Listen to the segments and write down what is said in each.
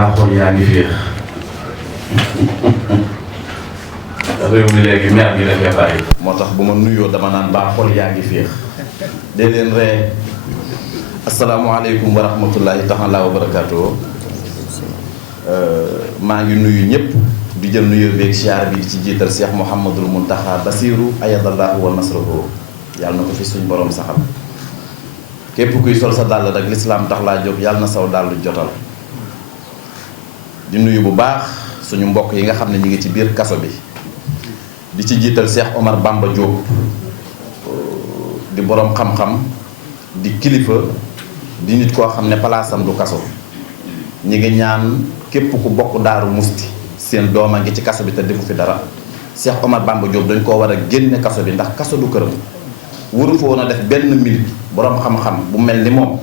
mbaa xol yaa ngi féex réew mi léegi mer gi dafay bàyyi. moo tax bu ma nuyoo dama naan mbaa xol yaa ngi féex de leen ree. asalaamaaleykum wa rahmatullahi taala wa barakaatu. maa ngi nuyu ñëpp di jël nuyoo beeg siyaar bi di ci jiital Cheikh Mouhamadul Muntaxa Basiru ayadallahu wa nasruhu yàlla na ko fi suñ borom saxal. képp kuy sol sa dàll rek lislaam tax laa jóg yàlla na saw dàll jotal. di nuyu bu baax suñu mbokk yi nga xam ne ñu ngi ci biir kaso bi di ci jiital Cheikh Omar Bamba Diop di borom xam-xam di kilifa di nit koo xam ne palaasam du kaso. ñi ngi ñaan képp ku bokk Daaru Musti seen doom a ngi ci kaso bi te defu fi dara Cheikh Omar Bamba Diop dañ koo war a génne kaso bi ndax kaso du këram. waru fa woon a def benn minute borom xam-xam bu mel ni moom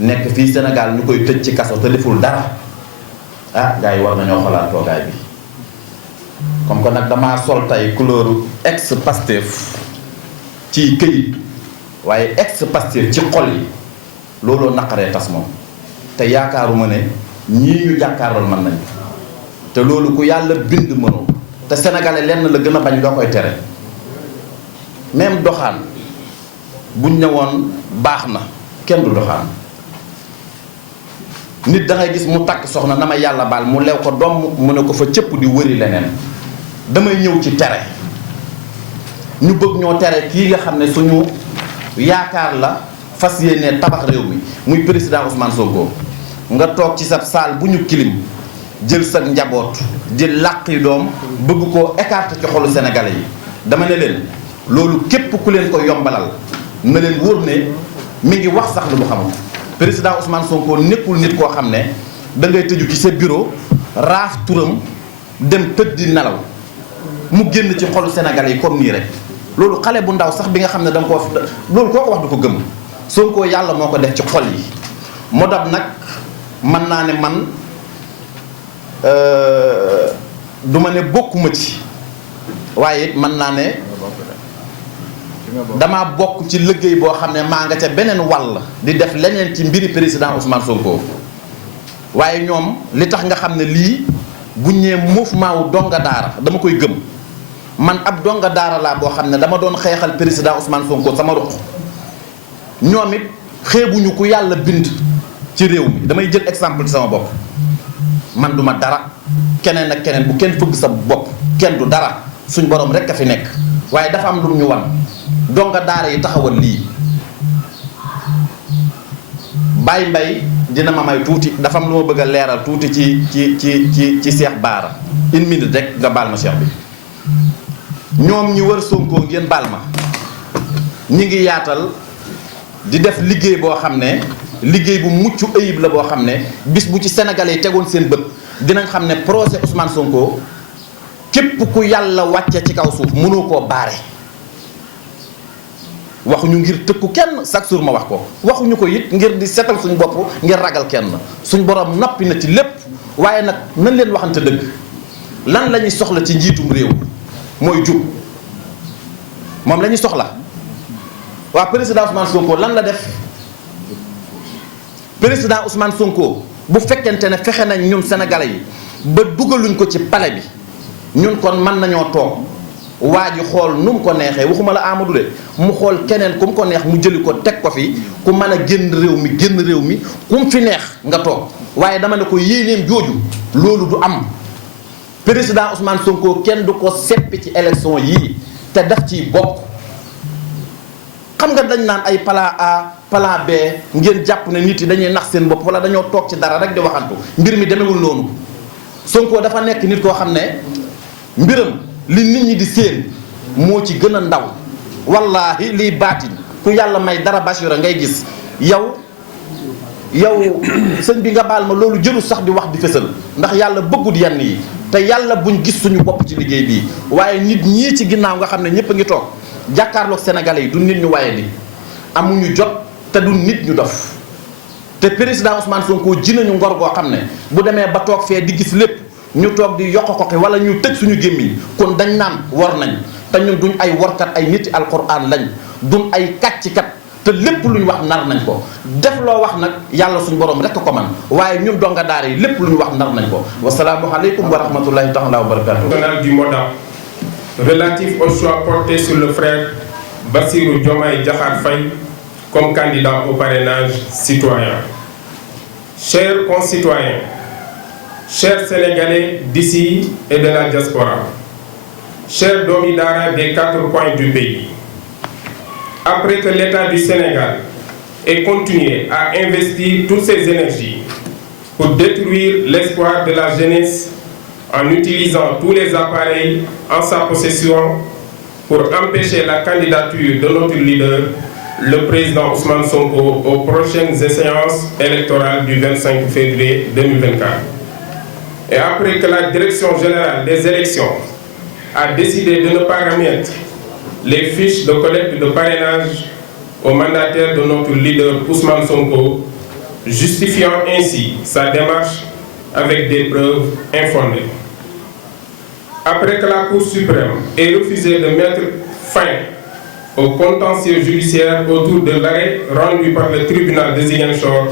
nekk fii Sénégal ñu koy tëj ci kaso te deful dara ah gars yi war nañoo xalaat toogaay bi. comme que nag damaa sol tey couleur ex Pastef ci këyit waaye ex Pastef ci xol yi looloo naqaree tas moom te yaakaaruma ne ñii ñu jàkkaaroon mën nañ te loolu ku yàlla bind mënoo te sénégalais lenn la gën a bañ loo koy tere même doxaan buñ ñëwoon baax na kenn du doxaan. nit da ngay gis mu takk soxna na ma yàlla baal mu lew ko doom mu ne ko fa cëpp di wëri leneen damay ñëw ci tere ñu bëgg ñoo tere kii nga xam ne suñu yaakaar la fas yéene tabax réew mi muy président Ousmane Sonko nga toog ci sa saal bu ñu kilim jël sa njaboot di làqi doom bëgg koo écarter ci xolu sénégalais yi dama ne leen loolu képp ku leen ko yombalal na leen wóor ne mi ngi wax sax lu mu xamul. président Ousmane Sonko nekkul nit koo xam ne da ngay tëju ci sa bureau raaf turam dem tëdd di nelaw mu génn ci xolu Sénégalais yi comme nii rek loolu xale bu ndaw sax bi nga xam ne da nga koo loolu koo ko wax du ko gëm Sonko yàlla moo ko def ci xol yi. moo tax nag mën naa ne man du ma ne bokkuma ci waaye it mën naa ne damaa bokk ci liggéey boo xam ne maa nga ca beneen wàll di def leneen ci mbiri président Ousmane Sonko waaye ñoom li tax nga xam ne lii bu ñëwee mouvement wu donga daara dama koy gëm man ab donga daara laa boo xam ne dama doon xeexal président Ousmane Sonko sama ruq ñoom it xeebuñu ku yàlla bind ci réew mi damay jël exemple ci sama bopp man duma dara keneen ak keneen bu kenn fëgg sa bopp kenn du dara suñ borom rek a fi nekk waaye dafa am lu ñu wan donga daara yi taxawal lii Baye Mbaye dina ma may tuuti dafa am lu ma bëgg a leeral tuuti ci Cheikh Bara une minute rek nga baal ma Cheikh bi ñoom ñi wër Sonko ngeen baal ma ñi ngi yaatal di def liggéey boo xam ne liggéey bu mucc ayib la boo xam ne bis bu ci sénégalais yi tegoon seen bët dinañ xam ne procès Ousmane Sonko képp ku yàlla wàcce ci kaw suuf mënoo koo baare. waxuñu ngir tëkku kenn chaque jour ma wax ko waxuñu ko it ngir di setal suñ bopp ngir ragal kenn suñ borom noppi na ci lépp waaye nag nañ leen waxante dëgg lan la ñuy soxla ci njiitum réew mooy jub moom la ñuy soxla waa président Ousmane Sonko lan la def président Ousmane Sonko bu fekkente ne fexe nañ ñun sénégalais yi ba dugaluñ ko ci palais bi ñun kon mën nañoo toog waa ji xool nu mu ko neexee waxuma la Amadou de mu xool keneen ku mu ko neex mu jëli ko teg ko fi ku mën a génn réew mi ku mu fi neex nga toog waaye dama ne ko yéeneem jooju loolu du am président Ousmane Sonko kenn du ko seppi ci élection yii te daf ciy bokk. xam nga dañ naan ay plan A plan B ngeen jàpp ne nit yi dañuy nax seen bopp wala dañoo toog ci dara rek di waxantu mbir mi demewul noonu Sonko dafa nekk nit koo xam ne mbiram li nit ñi di séen moo ci gën a ndaw wallaahi liy baatin ku yàlla may dara bashira ngay gis yow sëñ bi nga baal ma loolu jëru sax di wax di fësal ndax yàlla bëggut yenn yi te yàlla buñ gis suñu bopp ci liggéey bii waaye nit ñii ci ginnaaw nga xam ne ñëpp a ngi toog jàkkaarloog sénégalais yi du nit ñu waye di amuñu jot te du nit ñu dof te président Ousmane Sonko ji nañu ngor goo xam ne bu demee ba toog fee di gis lépp ñu toog di yokk ko wala ñu tëj suñu gémmiñ kon dañ naan war nañ te ñun duñ ay warkat ay niti alquran lañ duñ ay kàccikat te lépp lu ñu wax nar nañ ko def loo wax nag yàlla suñu borom rek ko man waaye ñun donga daara yi lépp lu ñu wax nar nañ ko wasalaamu aleykum wa rahmatullahi taala wa barakatuh. Du MODA relatif au choix porté sur le frère Bassirou Diomaye Diakhar Faye comme candidat au parrainage citoyen. Chers concitoyens, chers Sénégalais d'ici et de la diaspora, chers Domi Dara des 4 coins du pays, après que l'État du Sénégal ait continué à investir toutes ses énergies pour détruire l'espoir de la jeunesse en utilisant tous les appareils en sa possession pour empêcher la candidature de notre leader, le président Ousmane Sonko, aux prochaines séances électorales du 25 février 2024. Et après que la Direction générale des élections a décidé de ne pas remettre les fiches de collecte de parrainage au mandataire de notre leader Ousmane Sonko, justifiant ainsi sa démarche avec des preuves infondées. Après que la Cour suprême ait refusé de mettre fin au contentieux judiciaire autour de l'arrêt rendu par le tribunal de Ziguinchor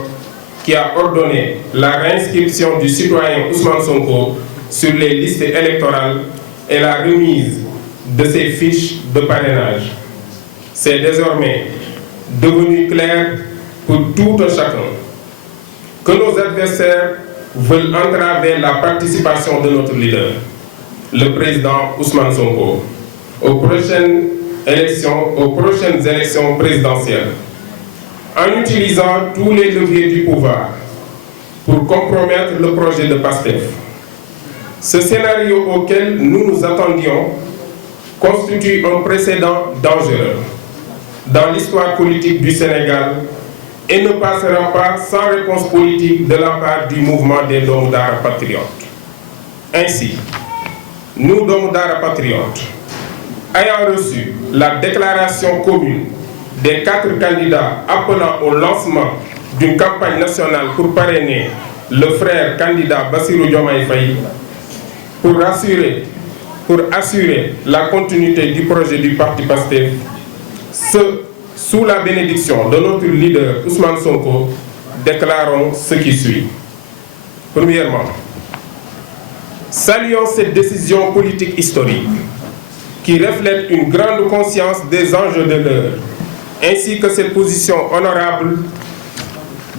qui a ordonné la réinscription du citoyen Ousmane Sonko sur les listes électorales et la remise de ses fiches de parrainage. C'est désormais devenu clair pour tout un chacun que nos adversaires veulent entraver la participation de notre leader, le président Ousmane Sonko, aux prochaines élections présidentielles, en utilisant tous les leviers du pouvoir pour compromettre le projet de PASTEF. Ce scénario auquel nous nous attendions constitue un précédent dangereux dans l'histoire politique du Sénégal et ne passera pas sans réponse politique de la part du mouvement des Domou Dara Patriotes. Ainsi, nous, Domou Dara Patriotes, ayant reçu la déclaration commune des 4 candidats appelant au lancement d'une campagne nationale pour parrainer le frère candidat Bassirou Diomaye Faye, pour assurer la continuité du projet du parti PASTEF, sous la bénédiction de notre leader Ousmane Sonko, déclarons ce qui suit. Premièrement, saluons cette décision politique historique qui reflète une grande conscience des enjeux de l'heure, ainsi que cette position honorable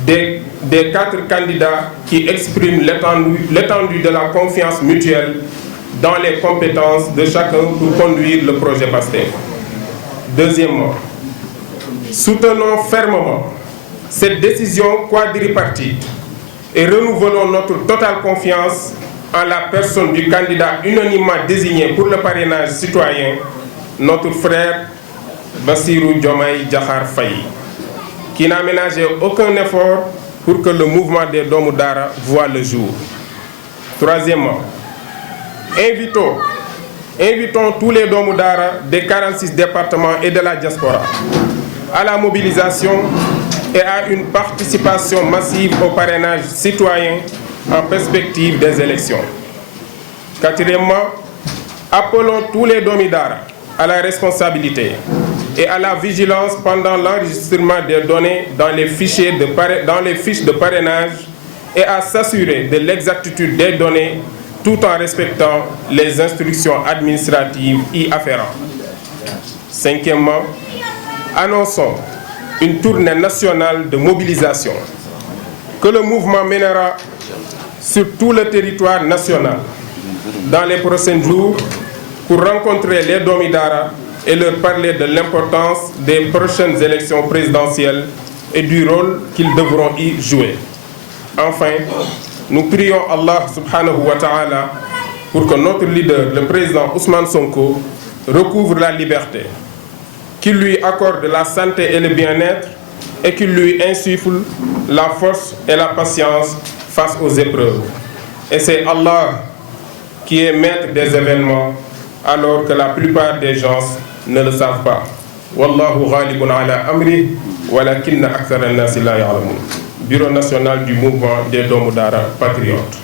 des 4 candidats qui expriment l'étendue de la confiance mutuelle dans les compétences de chacun pour conduire le projet PASTEF. Deuxièmement, soutenons fermement cette décision quadripartite et renouvelons notre totale confiance en la personne du candidat unanimement désigné pour le parrainage citoyen, notre frère Bassirou Diomaye Diakhar Faye, qui n'a ménagé aucun effort pour que le mouvement des Domou Dara voie le jour. Troisièmement, invitons tous les Domou Dara des 46 départements et de la diaspora à la mobilisation et à une participation massive au parrainage citoyen en perspective des élections. Quatrièmement, appelons tous les Domi Dara à la responsabilité et à la vigilance pendant l'enregistrement des données dans les fiches de parrainage et à s'assurer de l'exactitude des données tout en respectant les instructions administratives y afférentes. Cinquièmement, annonçons une tournée nationale de mobilisation que le mouvement mènera sur tout le territoire national dans les prochains jours pour rencontrer les Domi Dara et leur parler de l'importance des prochaines élections présidentielles et du rôle qu'ils devront y jouer. Enfin, nous prions Allah subhanahu wa ta'ala pour que notre leader, le président Ousmane Sonko, recouvre la liberté, qu'il lui accorde la santé et le bien-être et qu'il lui insuffle la force et la patience face aux épreuves. Et c'est Allah qui est maître des événements alors que la plupart des gens ne le savent pas. Wallahu ghalibun ala amri walakinna akthara an-nasi la ya'lamun. Bureau national du mouvement des Domou Dara Patriotes.